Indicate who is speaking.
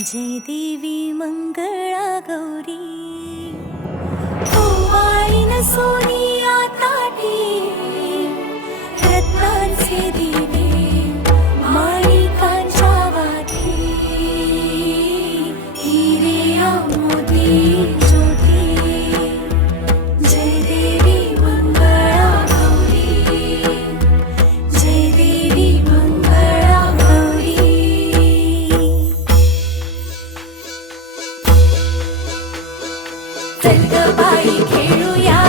Speaker 1: जय देवी मङ्गला गौरी। ओवाळीन सोनिया ताटी रत्नांचे दिवे माणिकांच्या वाती हिरे मोती ತಂದ ಬಾಯಿ ಕೇಳು ಯಾರ